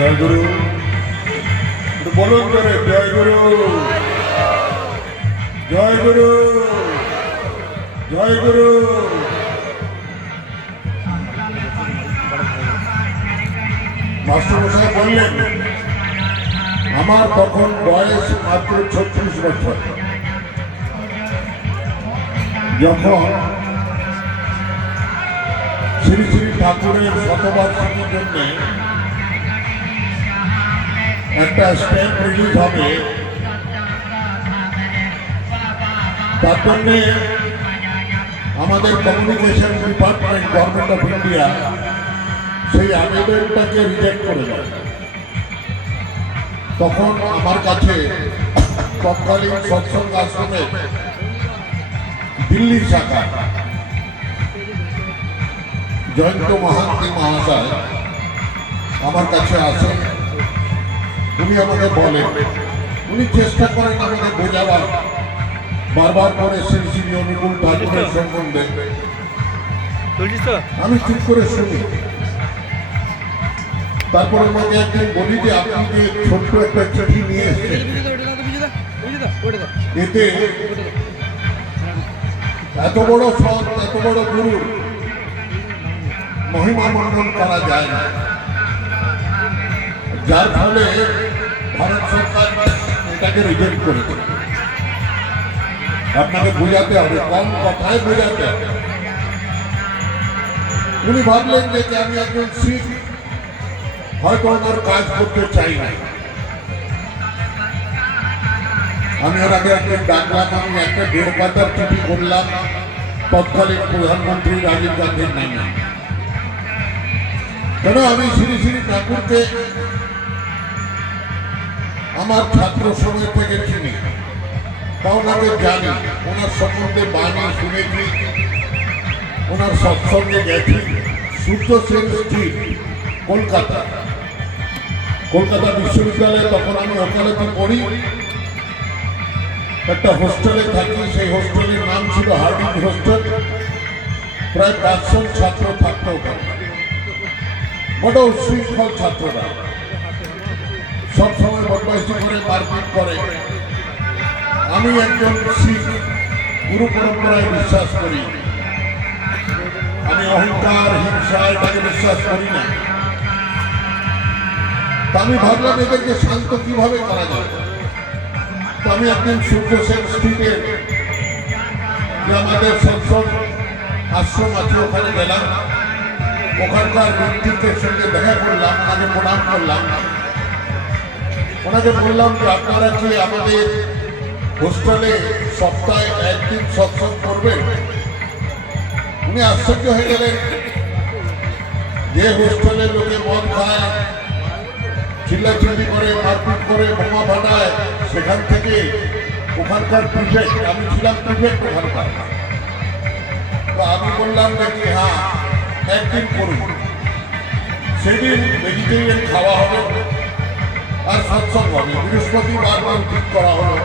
জয় গুরু একটু বলুন করে জয় গুরু জয় গুরু জয় গুরু মাস্টারমশাই বললেন, আমার তখন বয়স মাত্র ছত্রিশ বছর। যখন শ্রী শ্রী ঠাকুরের শতবার্ষিকীর জন্য একটা স্ট্যাম্প রিলিজ হবে। তার জন্যে আমাদের communication department government of India সেই আবেদনটাকে রিজেক্ট করে দেয়। তখন আমার কাছে তৎকালীন সৎসঙ্গ আশ্রমে দিল্লির শাখা, জয়ন্ত মহান্তি মহাশয় আমার কাছে আসেন। উনি আমাকে বলেন উনি চেষ্টা করেন আমাকে বোঝাবার। বারবার করে শ্রী শ্রী অনুকূল ঠাকুরের সম্বন্ধে। আমি ঠিক করে শুনি। তারপরে আমাকে একদিন বলি যে আপনি যে ছোট্ট একটা চিঠি নিয়ে এসেছেন এতে এত বড় সৎ এত বড় গুরু মহিমা মন্ডন করা যায় না। যার ফলে ভারত সরকার এটাকে রিজেক্ট করেছে আপনাকে বোঝাতে হবে কম কথায় বোঝাতে হবে? উনি ভাবলেন যে আমি একজন শিখ, হয়তো আমার কাজ করতে চাই না। আমি ওর আগে একদিন ডাকলাম আমি একটা দেড় পাতার চিঠি করলাম, তৎকালীন প্রধানমন্ত্রী রাজীব গান্ধীর নামে। কেন আমি শ্রী শ্রী ঠাকুরকে আমার ছাত্র সময় থেকে চিনি। তা ওনাকে জানি। ওনার সম্বন্ধে বাণী শুনেছি। ওনার সৎসঙ্গে গেছি। সূর্য সেন স্ট্রিট কলকাতা। কলকাতা বিশ্ববিদ্যালয়ে তখন আমি ওকালতি পড়ি। একটা হোস্টেলে থাকি। সেই হোস্টেলের নাম ছিল হার্ডিং হোস্টেল। প্রায় পাঁচশো ছাত্র থাকতো ওখানে। বড় উচ্ছৃঙ্খল ছাত্ররা। সব সময় আমি একজন শিখ, গুরু পরম্পরায় বিশ্বাস করি। আমি অহংকার বিশ্বাস করি না। আমি ভাবলাম এদেরকে শান্ত কীভাবে করা তো আমি একদিন সূর্য সেন স্ট্রিটের যে আমাদের সংসদ আশ্রম আছে, ওখানে গেলাম। ওখানকার ব্যক্তিত্বের সঙ্গে দেখা করলাম ওনাকে প্রণাম করলাম। ওনাকে বললাম যে আপনারা কি আমাদের হোস্টেলে সপ্তাহে একদিন সৎসঙ্গ করবেন? উনি আশ্চর্য হয়ে গেলেন। যে হোস্টেলে লোকে মদ খায়, চিল্লাচিল্লি করে, মারপিট করে, বোমা ফাটায়, সেখান থেকে ওখানকার প্রিফেক্ট আমি ছিলাম প্রিফেক্ট ওখানকার। তো আমি বললাম নাকি হ্যাঁ একদিন করুন। সেদিন ভেজিটেরিয়ান খাওয়া হবে। আর সৎসঙ্গ হবে বৃহস্পতিবার দিন ঠিক করা হলো।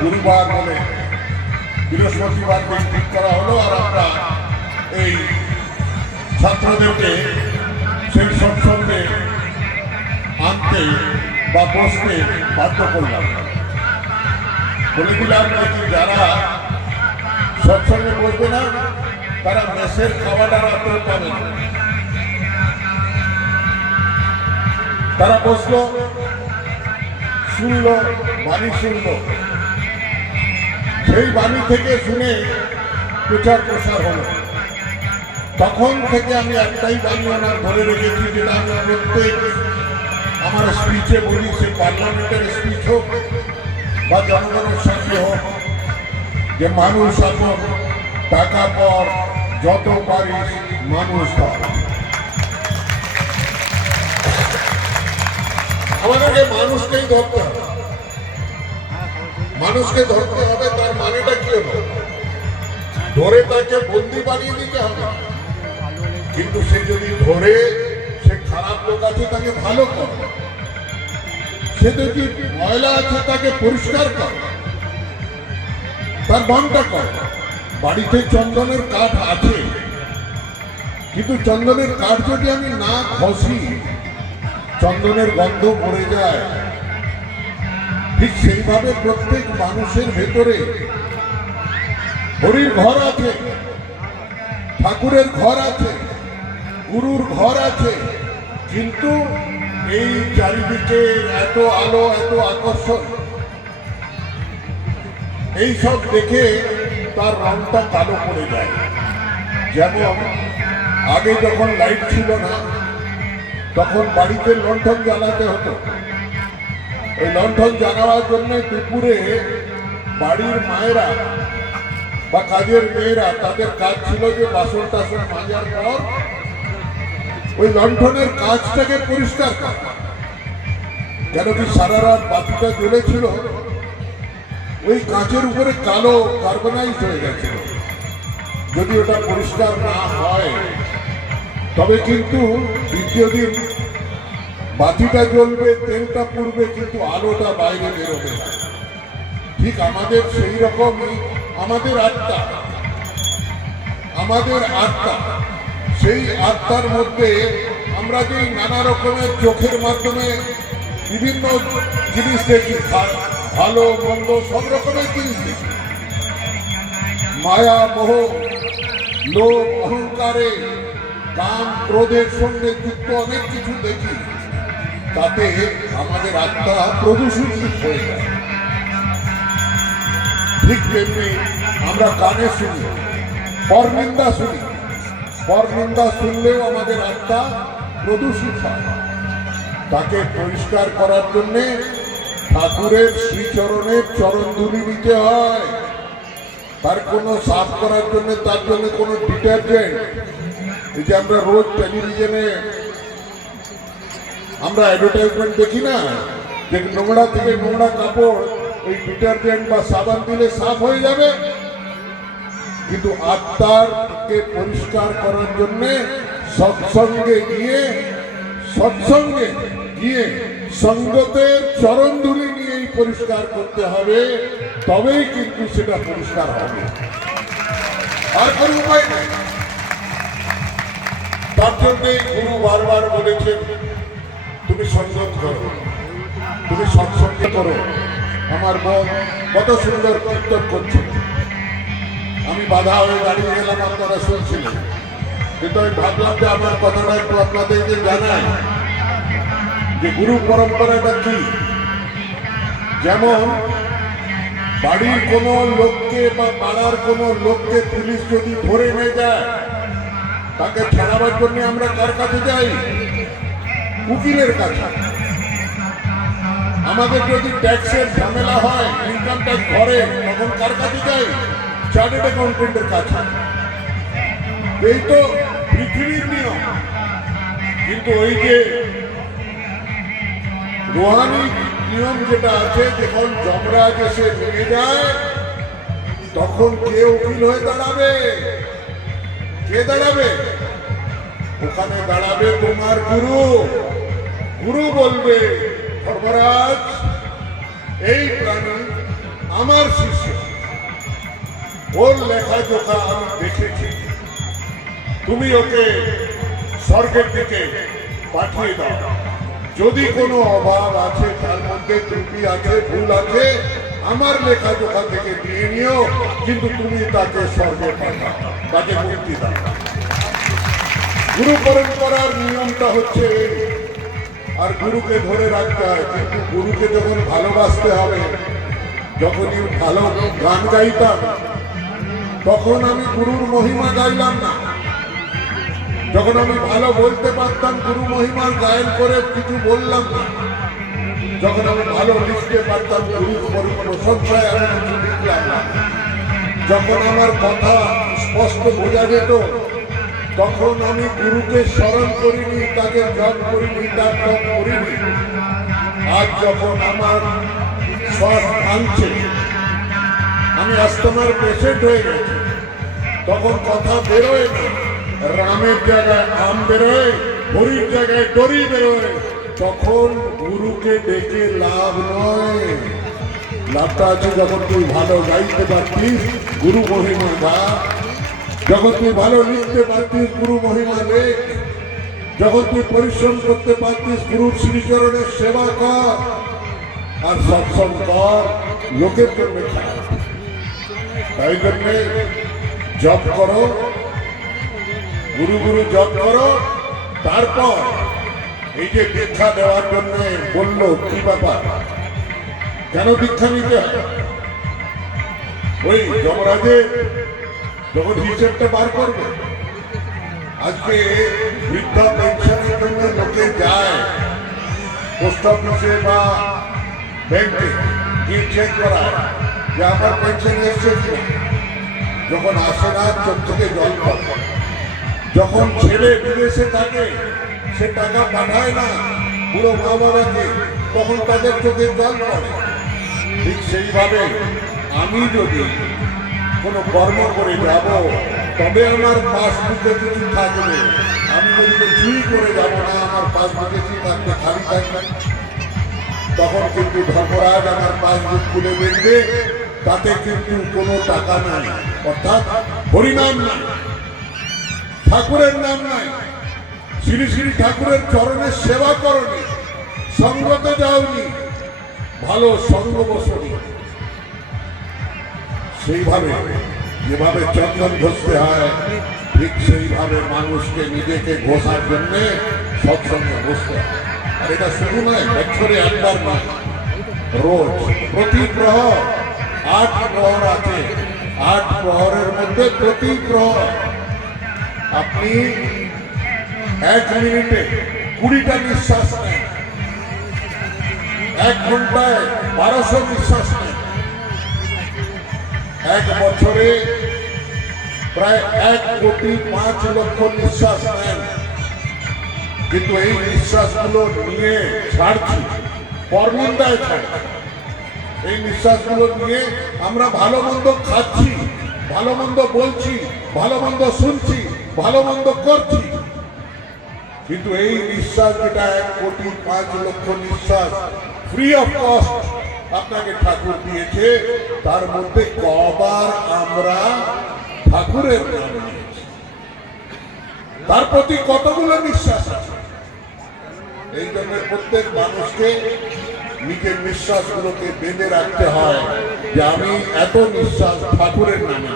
গুরুবার বলে। বৃহস্পতিবার দিন ঠিক করা হলো আর আমরা এই ছাত্রদেরকে সেই সৎসঙ্গে আনতে বা বসতে বাধ্য করলাম। বলে দিলাম নাকি যারা সৎসঙ্গে বসবে না, তারা মেসের খাওয়াটা রাত্রে পাবে না। তারা বসল শুনলো বাণী শুনলো সেই বাণী থেকে শুনে প্রচার প্রসার হলো। তখন থেকে আমি একটাই বাণী ওনার ধরে রেখেছি, যেটা আমি প্রত্যেক আমার স্পিচে বলি, সে পার্লামেন্টের স্পিচ হোক বা জনগণের সঙ্গে হোক, যে মানুষ এখন টাকা পর যত পারিস মানুষ ধর আমাদেরকে মানুষকেই ধরতে হবে। মানুষকে ধরতে হবে, তার মানেটা কি হলো? ধরে তাকে বন্দি বানিয়ে দিতে হবে। কিন্তু সে যদি ধরে, সে খারাপ লোক আছে, তাকে ভালো কর। সে যদি ময়লা আছে, তাকে পরিষ্কার কর। তার বানটা কর বাড়িতে চন্দনের কাঠ আছে। কিন্তু চন্দনের কাঠ যদি আমি না ঘষি চন্দনের গন্ধ মরে যায়। ঠিক সেইভাবে প্রত্যেক মানুষের ভেতরে হরির ঘর আছে, ঠাকুরের ঘর আছে, গুরুর ঘর আছে, কিন্তু এই চারিদিকে এত আলো, এত আকর্ষণ, এই সব দেখে তার রংটা কালো পড়ে যায়। যেমন আগে যখন লাইট ছিল না তখন বাড়িতে লণ্ঠন জ্বালাতে হতো। ওই লণ্ঠন জ্বালাবার জন্য দুপুরে বাড়ির মায়েরা বা কাজের মেয়েরা, তাদের কাজ ছিল যে বাসন টাসন মাজার পর ওই লণ্ঠনের কাজটাকে পরিষ্কার করা। কেন কি সারা রাত বাতিটা জ্বলেছিল? ওই কাঁচের উপরে কালো কার্বনাইজ হয়ে গেছিল। যদি ওটা পরিষ্কার না হয় তবে কিন্তু দ্বিতীয় দিন বাতিটা জ্বলবে, তেলটা পুড়বে, কিন্তু আলোটা বাইরে বেরোবে ঠিক আমাদের সেই রকমই আমাদের আত্মা আমাদের আত্মা, সেই আত্মার মধ্যে আমরা যে নানা রকমের চোখের মাধ্যমে বিভিন্ন জিনিস দেখি ভালো, মন্দ, সব রকমের জিনিস দেখি। মায়া, মোহ, লোভ, অহংকারে কাম ক্রোধের সঙ্গে যুক্ত অনেক কিছু দেখি। তাতে আমাদের আত্মা প্রদূষিত হয়ে যায়। ঠিক তেমনি আমরা কানে শুনি, পরনিন্দা শুনি। পরনিন্দা শুনলেও আমাদের আত্মা প্রদূষিত হয়। তাকে পরিষ্কার করার জন্যে ঠাকুরের শ্রীচরণের চরণ ধুলি নিতে হয়। তার কোনো সাফ করার জন্য, তার জন্য কোনো ডিটারজেন্ট এই যে আমরা রোজ টেলিভিশনে আমরা অ্যাডভার্টাইজমেন্ট দেখি না, যে নোংরা থেকে নোংরা কাপড় ওই ডিটারজেন্ট বা সাবান দিলে সাফ হয়ে যাবে? কিন্তু আত্মারকে পরিষ্কার করার জন্য সৎসঙ্গে গিয়ে সৎসঙ্গে গিয়ে সঙ্গতের চরণ ধুলি নিয়েই পরিষ্কার করতে হবে, তবেই কিন্তু সেটা পরিষ্কার হবে। আর কোনো উপায় নেই। তার জন্যে গুরু বারবার বলেছেন, তুমি সঙ্গত করো। তুমি সৎসঙ্গ করো। আমার মন কত সুন্দর কীর্তন করছে। আমি বাধা হয়ে দাঁড়িয়ে গেলাম, আপনারা শুনছিলেন। কিন্তু আমি ভাবলাম যে আমার কথাটা একটু আপনাদেরকে জানাই যে গুরু পরম্পরাটা কি? যেমন বাড়ির কোনো লোককে বা পাড়ার কোনো লোককে পুলিশ যদি ধরে নিয়ে যায় তাকে ছাড়াবার জন্য আমরা কার কাছে যাই? উকিলের কাছে। আমাদের যদি ট্যাক্সের ঝামেলা হয় ইনকাম ট্যাক্স ভরে, তখন কার কাছে যাই? চার্টেড অ্যাকাউন্টেন্টের কাছে। এই তো পৃথিবীর নিয়ম। কিন্তু ওই যে রোহানি নিয়ম যেটা আছে, যখন যমরাজ এসে নিয়ে যায়, তখন কে উকিল হয়ে দাঁড়াবে? কে দাঁড়াবে? ওখানে দাঁড়াবে তোমার গুরু। গুরু বলবে, ধর্মরাজ, এই প্রাণী আমার শিষ্য। ওর লেখা জোখা আমি দেখেছি। তুমি ওকে স্বর্গের দিকে পাঠিয়ে দাও। যদি কোনো অভাব আছে, তার মধ্যে ত্রুটি আছে, ভুল আছে আমার লেখা জোখা থেকে নিয়ে নিও, কিন্তু তুমি তাকে স্বর্গে পাঠাও, তাকে মুক্তি দাও। গুরু পরম্পরার নিয়মটা হচ্ছে আর গুরুকে ধরে রাখতে হয়, কিন্তু গুরুকে যখন ভালোবাসতে হবে, যখনই ভালো গান গাইতাম, তখন আমি গুরুর মহিমা গাইলাম না। যখন আমি ভালো বলতে পারতাম, গুরু মহিমার গায়ন করে কিছু বললাম না। যখন আমি ভালো লিখতে পারতাম গুরুর পরি- প্রশংসায় আমি কিছু লিখলাম না। যখন আমার কথা স্পষ্ট বোঝা যেত, তখন আমি গুরুকে স্মরণ করিনি, তাকে জপ করিনি, তার জপ করিনি। আজ যখন আমার শ্বাস ভাঙছে, আমি আস্তমার পেশেন্ট হয়ে গেছি। তখন কথা বেরোয় না। রামের জায়গায় আম বেরোয়, হরির জায়গায় দড়ি বেরোয়। তখন গুরুকে ডেকে লাভ নয়। লাভটা আছে যখন তুই ভালো গাইতে পারতিস, গুরু মহিমা গা। যখন তুই ভালো লিখতে পারতিস, গুরু মহিমা লেখ। যখন তুই পরিশ্রম করতে পারতিস, গুরুর শ্রীচরণের সেবা কর। আর সৎসঙ্গ কর, লোকের জন্য। তাই জন্যে জপ করো। গুরু গুরু জপ করো। তারপর যে দীক্ষা দেওয়ার জন্য বলল, কি ব্যাপার? কেন দীক্ষা নিতে ওই যমরাজে যখন হিসেবটা বার করবে, আজকে বৃদ্ধ পেনশনের জন্য লোকে যায়, পোস্ট অফিসে বা ব্যাংকে গিয়ে চেক করা যে আমার পেনশন এসছে কিনা। যখন আসে না, চোখ থেকে জল যখন ছেলে বিদেশে থাকে সে টাকা পাঠায় না পুরো মা বাবাকে, তখন তাদের চোখে জল পড়ে। ঠিক সেইভাবে আমি যদি কোনো কর্ম করে যাব, তবে আমার পাসবুকে কিছু থাকবে। আমি যদি কিছুই করে যাব না, আমার পাসবুকে কি থাকবে, খালি থাকবে? তখন কিন্তু ধর্মরাজ আমার পাসবুক খুলে দেখবে, তাতে কিন্তু কোনো টাকা নাই। অর্থাৎ হরিনাম নাই, ঠাকুরের নাম নাই। শ্রী শ্রী ঠাকুরের চরণের সেবা করনি, সঙ্গতে যাওনি, ভালো সঙ্গ বসনি। সেইভাবে, যেভাবে চন্দন ঘষতে হয়, ঠিক সেইভাবে মানুষকে নিজেকে ঘষার জন্য সৎসঙ্গে বসতে হয়। আর এটা শুধু নয়, বছরে একবার নয়, রোজ, প্রতি প্রহর আট প্রহর আছে। আট প্রহরের মধ্যে প্রতি গ্রহ আপনি এক মিনিটে কুড়িটা নিঃশ্বাস নেন। এক ঘন্টায় বারোশো নিঃশ্বাস নেন। এক বছরে প্রায় এক কোটি পাঁচ লক্ষ নিঃশ্বাস নেন। কিন্তু এই নিঃশ্বাসগুলো নিয়ে ছাড়ছি, পরনিন্দায় ছাড়ছি। এই নিঃশ্বাসগুলো নিয়ে আমরা ভালো মন্দ খাচ্ছি, ভালো মন্দ বলছি, ভালো মন্দ শুনছি, ভালো মন্দ করছি। কিন্তু এই নিঃশ্বাস যেটা এক কোটি পাঁচ লক্ষ নিঃশ্বাস ফ্রি অফ কস্ট আপনাকে ঠাকুর দিয়েছে। তার মধ্যে কবার আমরা ঠাকুরের তার প্রতি কতগুলো নিঃশ্বাস আছে? এই জন্য প্রত্যেক মানুষকে নিজের নিঃশ্বাসগুলোকে বেঁধে রাখতে হয় যে আমি এত নিঃশ্বাস ঠাকুরের নামে।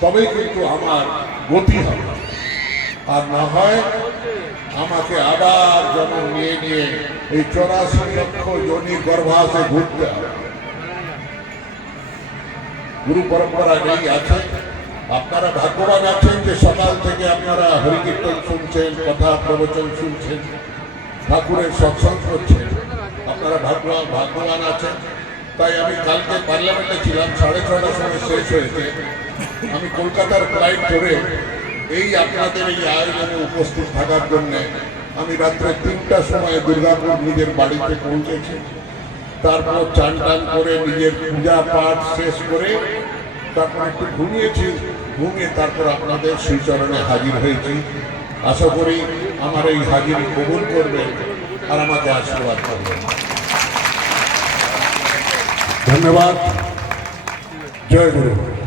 তবেই কিন্তু আমার গতি হবে। আর না হয় আমাকে আবার জন্ম নিয়ে নিয়ে এই চৌরাশি লক্ষ জনির গর্ভাসে ঘুরতে গুরু পরম্পরা নেই, আছে। আপনারা ভাগ্যবান আছেন যে সকাল থেকে আপনারা হরিকীর্তন শুনছেন, কথা প্রবচন শুনছেন, ঠাকুরের সৎসঙ্গ করছেন আপনারা ভাগ্যবান ভাগ্যবান আছেন। তাই আমি কালকে পার্লামেন্টে ছিলাম, সাড়ে ছটার সময় শেষ হয়েছে। আমি কলকাতার ফ্লাইট ধরে এই আপনাদের এই আয়োজনে উপস্থিত থাকার জন্য আমি রাত্রে তিনটার সময় দুর্গাপুর নিজের বাড়িতে পৌঁছেছি। তারপর চান টান করে নিজের পূজা পাঠ শেষ করে তারপর একটু ঘুমিয়েছি। ঘুমিয়ে তারপর আপনাদের শ্রীচরণে হাজির হয়েছি। আশা করি আমার এই হাজির কবুল করবেন আর আমাকে আশীর্বাদ করবেন ধন্যবাদ। জয় গুরু।